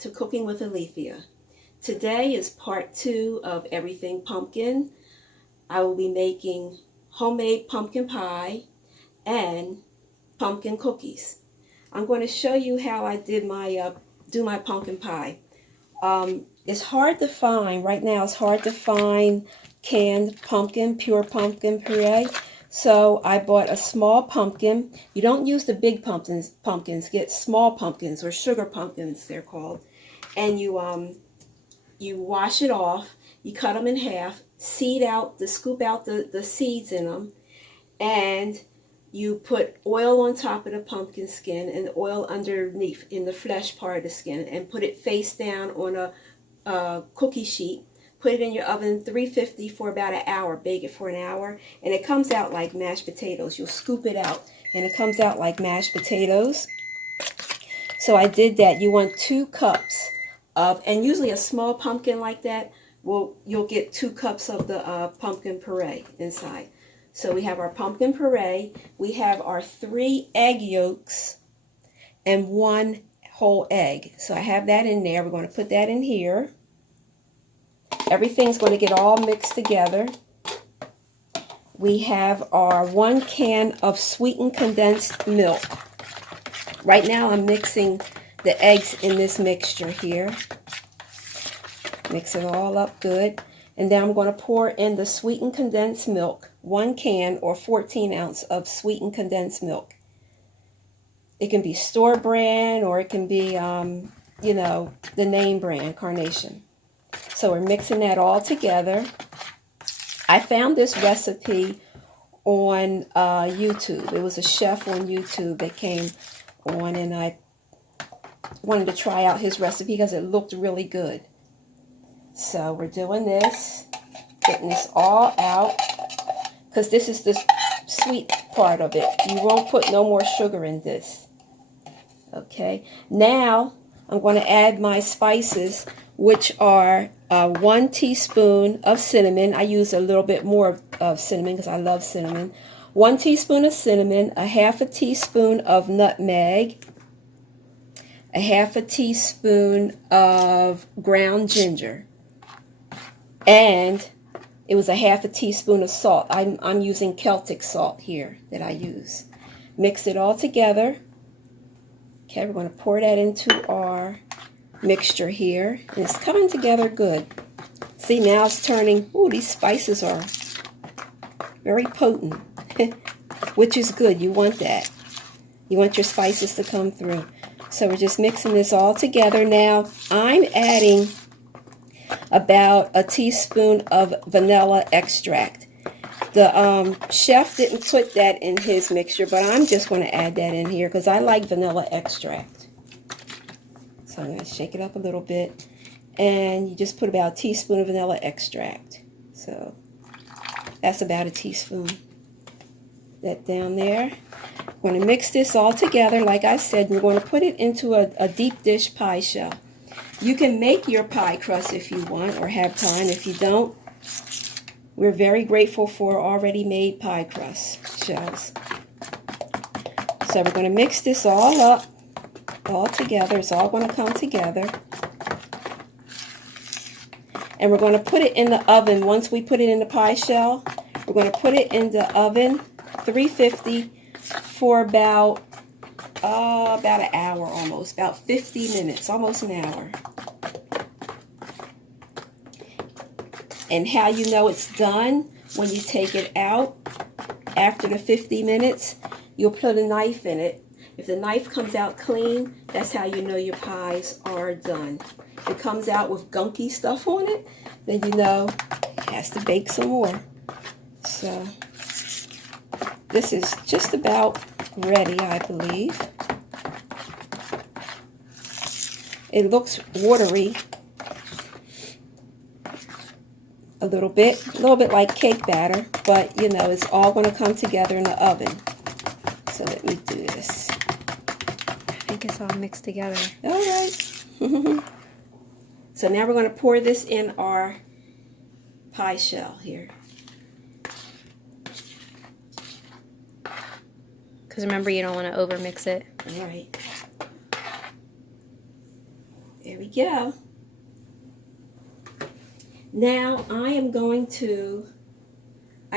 back to Cooking with Alethea. Today is part 2 of Everything Pumpkin. I will be making homemade pumpkin pie and pumpkin cookies. I'm going to show you how I did my do my pumpkin pie. It's hard to find right now. It's hard to find canned pumpkin, pure pumpkin puree. So I bought a small pumpkin. You don't use the big pumpkins. Get small pumpkins, or sugar pumpkins they're called. And you wash it off. You cut them in half, scoop out the seeds in them, and you put oil on top of the pumpkin skin and oil underneath in the flesh part of the skin, and put it face down on a cookie sheet. Put it in your oven 350 for about an hour. Bake it for an hour, and it comes out like mashed potatoes. You'll scoop it out, and it comes out like mashed potatoes. So I did that. You want 2 cups of, and usually a small pumpkin like that, you'll get 2 cups of the pumpkin puree inside. So we have our pumpkin puree. We have our 3 egg yolks and 1 whole egg. So I have that in there. We're going to put that in here. Everything's going to get all mixed together. We have our 1 can of sweetened condensed milk. Right now I'm mixing the eggs in this mixture here. Mix it all up good. And then I'm going to pour in the sweetened condensed milk. 1 can or 14 ounce of sweetened condensed milk. It can be store brand, or it can be, you know, the name brand, Carnation. So we're mixing that all together. I found this recipe on YouTube. It was a chef on YouTube that came on, and I wanted to try out his recipe because it looked really good. So we're doing this, getting this all out, because this is the sweet part of it. You won't put no more sugar in this. Okay, now I'm going to add my spices, which are 1 teaspoon of cinnamon. I use a little bit more of cinnamon because I love cinnamon. 1 teaspoon of cinnamon, a 1/2 teaspoon of nutmeg, a 1/2 teaspoon of ground ginger, and it was a 1/2 teaspoon of salt. I'm using Celtic salt here that I use. Mix it all together. Okay, we're going to pour that into our mixture here, and it's coming together good. See, now it's turning, ooh, these spices are very potent, which is good. You want that. You want your spices to come through. So we're just mixing this all together. Now I'm adding about a teaspoon of vanilla extract. The chef didn't put that in his mixture, but I'm just going to add that in here because I like vanilla extract. So I'm going to shake it up a little bit, and you just put about a teaspoon of vanilla extract. So that's about a teaspoon. That down there. I'm going to mix this all together. Like I said, we're going to put it into a deep dish pie shell. You can make your pie crust if you want or have time. If you don't, we're very grateful for already made pie crust shells. So we're going to mix this all up, all together. It's all going to come together. And we're going to put it in the oven. Once we put it in the pie shell, we're going to put it in the oven, 350, for about an hour almost, about 50 minutes, almost an hour. And how you know it's done, when you take it out after the 50 minutes, you'll put a knife in it. If the knife comes out clean, that's how you know your pies are done. If it comes out with gunky stuff on it, then you know it has to bake some more. So this is just about ready, I believe. It looks watery a little bit like cake batter, but you know, it's all going to come together in the oven. So let me do this. I think it's all mixed together. All right. So now we're going to pour this in our pie shell here. Because remember, you don't want to over mix it. All right. There we go. Now I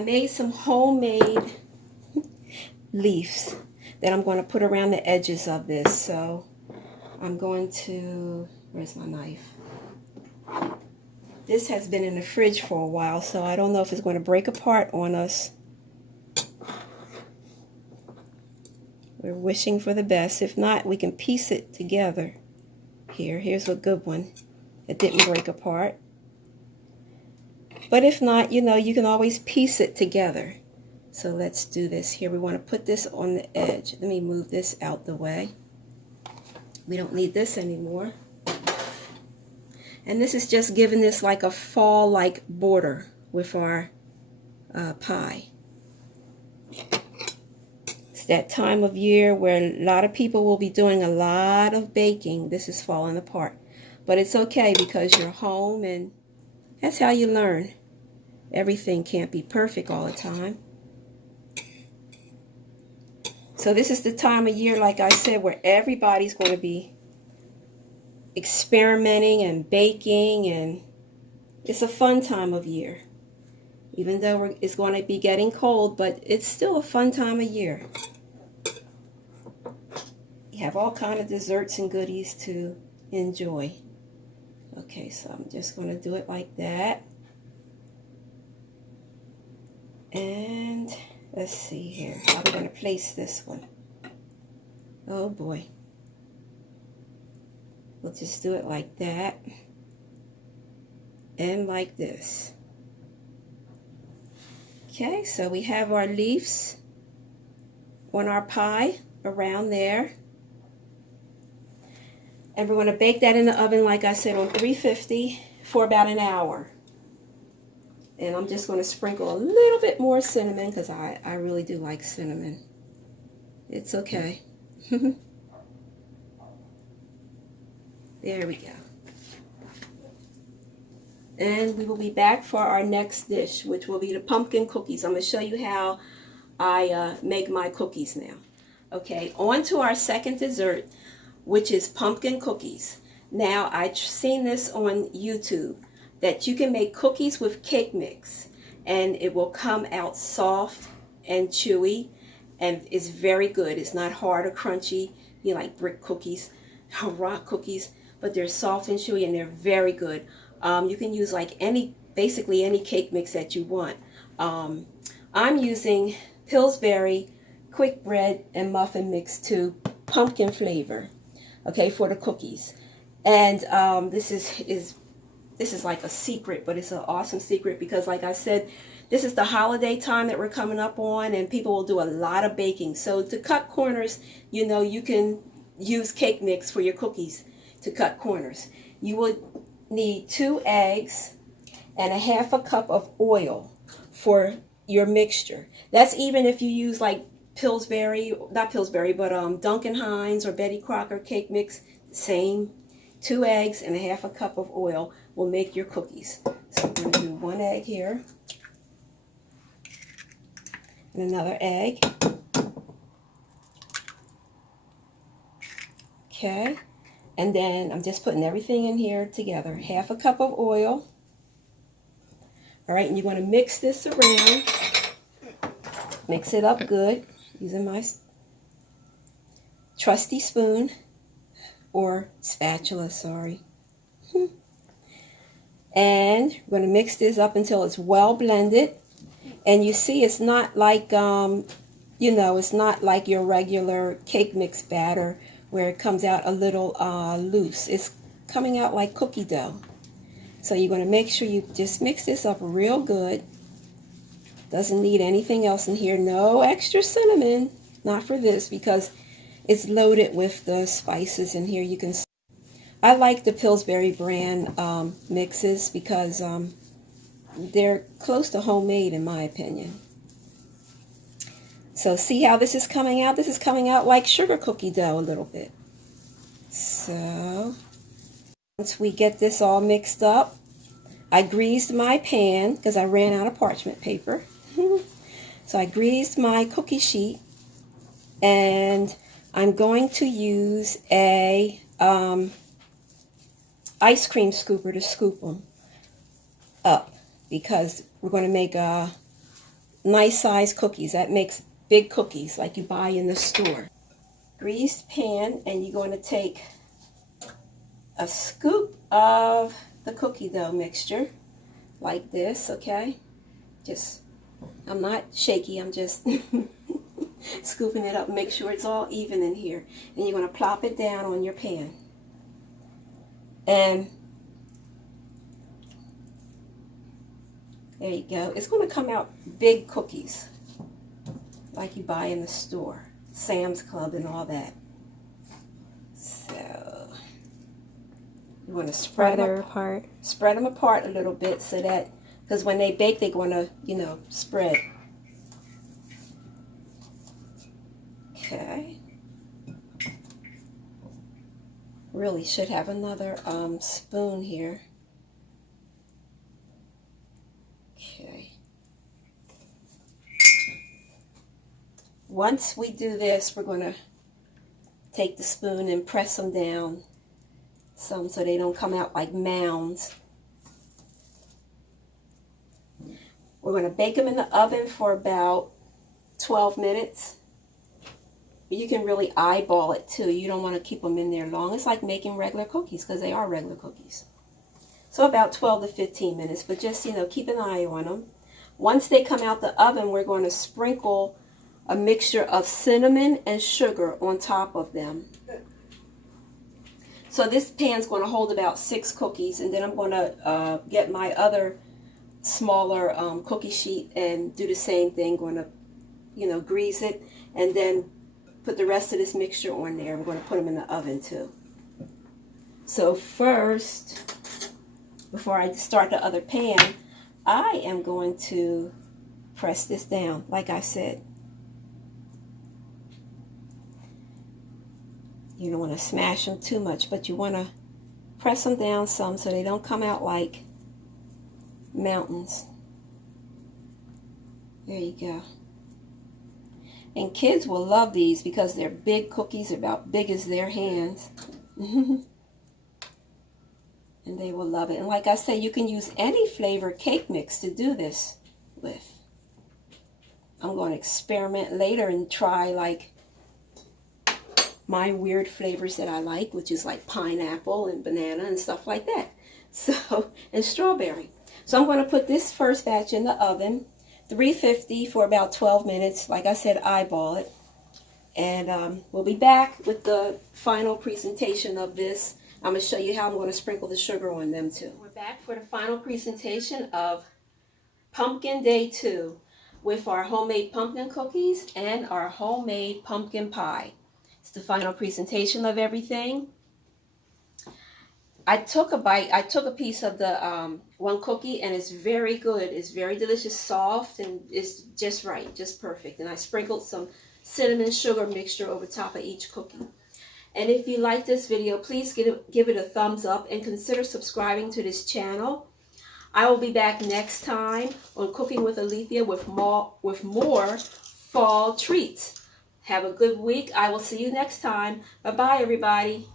made some homemade leaves that I'm going to put around the edges of this. So I'm going to, where's my knife? This has been in the fridge for a while, so I don't know if it's going to break apart on us. We're wishing for the best. If not, we can piece it together. Here's a good one. It didn't break apart. But if not, you know, you can always piece it together. So let's do this here. We want to put this on the edge. Let me move this out the way. We don't need this anymore. And this is just giving this like a fall-like border with our pie. It's that time of year where a lot of people will be doing a lot of baking. This is falling apart. But it's okay because you're home and that's how you learn. Everything can't be perfect all the time. So this is the time of year, like I said, where everybody's going to be experimenting and baking, and it's a fun time of year. Even though it's going to be getting cold, but it's still a fun time of year. You have all kinds of desserts and goodies to enjoy. Okay, so I'm just going to do it like that. And let's see here. How we're going to place this one. Oh boy. We'll just do it like that. And like this. Okay, so we have our leaves on our pie around there. And we're going to bake that in the oven, like I said, on 350 for about an hour. And I'm just going to sprinkle a little bit more cinnamon because I really do like cinnamon. It's okay. There we go. And we will be back for our next dish, which will be the pumpkin cookies. I'm going to show you how I make my cookies now. Okay, on to our second dessert, which is pumpkin cookies. Now, I've seen this on YouTube, that you can make cookies with cake mix, and it will come out soft and chewy, and it's very good. It's not hard or crunchy, you know, like brick cookies or rock cookies, but they're soft and chewy, and they're very good. You can use like basically any cake mix that you want. I'm using Pillsbury quick bread and muffin mix to pumpkin flavor, okay, for the cookies. And this is like a secret, but it's an awesome secret because, like I said, this is the holiday time that we're coming up on, and people will do a lot of baking. So to cut corners, you know, you can use cake mix for your cookies to cut corners. You would need 2 eggs and a half a cup of oil for your mixture. That's even if you use like not Pillsbury, but Duncan Hines or Betty Crocker cake mix, same. 2 eggs and a half a cup of oil will make your cookies. So I'm going to do 1 egg here. And another egg. Okay. And then I'm just putting everything in here together. Half a cup of oil. All right, and you're going to mix this around. Mix it up good using my trusty spoon. Or spatula, sorry. And we're going to mix this up until it's well blended. And you see it's not like, you know, it's not like your regular cake mix batter where it comes out a little loose. It's coming out like cookie dough. So you're going to make sure you just mix this up real good. Doesn't need anything else in here. No extra cinnamon. Not for this because it's loaded with the spices in here. You can. I like the Pillsbury brand mixes because they're close to homemade in my opinion. So see how this is coming out? This is coming out like sugar cookie dough a little bit. So once we get this all mixed up, I greased my pan because I ran out of parchment paper. So I greased my cookie sheet, and I'm going to use a ice cream scooper to scoop them up, because we're going to make nice size cookies. That makes big cookies like you buy in the store. Greased pan, and you're going to take a scoop of the cookie dough mixture like this, okay? Just, I'm not shaky, I'm just scooping it up. Make sure it's all even in here. And you're going to plop it down on your pan. And there you go. It's going to come out big cookies like you buy in the store, Sam's Club and all that. So you want to spread them apart. Spread them apart a little bit so that, because when they bake, they're going to, you know, spread. Okay. Really should have another spoon here. Okay. Once we do this, we're going to take the spoon and press them down some so they don't come out like mounds. We're going to bake them in the oven for about 12 minutes. You can really eyeball it too. You don't want to keep them in there long. It's like making regular cookies, because they are regular cookies. So about 12 to 15 minutes, but just, you know, keep an eye on them. Once they come out the oven, we're going to sprinkle a mixture of cinnamon and sugar on top of them. So this pan's going to hold about 6 cookies, and then I'm going to get my other smaller cookie sheet and do the same thing. Going to, you know, grease it, and then put the rest of this mixture on there. I'm going to put them in the oven too. So first, before I start the other pan, I am going to press this down, like I said. You don't want to smash them too much, but you want to press them down some so they don't come out like mountains. There you go. And kids will love these because they're big cookies, about big as their hands. And they will love it. And like I say, you can use any flavor cake mix to do this with. I'm going to experiment later and try like my weird flavors that I like, which is like pineapple and banana and stuff like that. So, and strawberry. So I'm going to put this first batch in the oven, 350 for about 12 minutes. Like I said, eyeball it. And we'll be back with the final presentation of this. I'm going to show you how I'm going to sprinkle the sugar on them too. We're back for the final presentation of Pumpkin Day 2 with our homemade pumpkin cookies and our homemade pumpkin pie. It's the final presentation of everything. I took a piece of the one cookie, and it's very good. It's very delicious, soft, and it's just right, just perfect. And I sprinkled some cinnamon sugar mixture over top of each cookie. And if you like this video, please give it a thumbs up and consider subscribing to this channel. I will be back next time on Cooking with Alethea with more fall treats. Have a good week. I will see you next time. Bye-bye, everybody.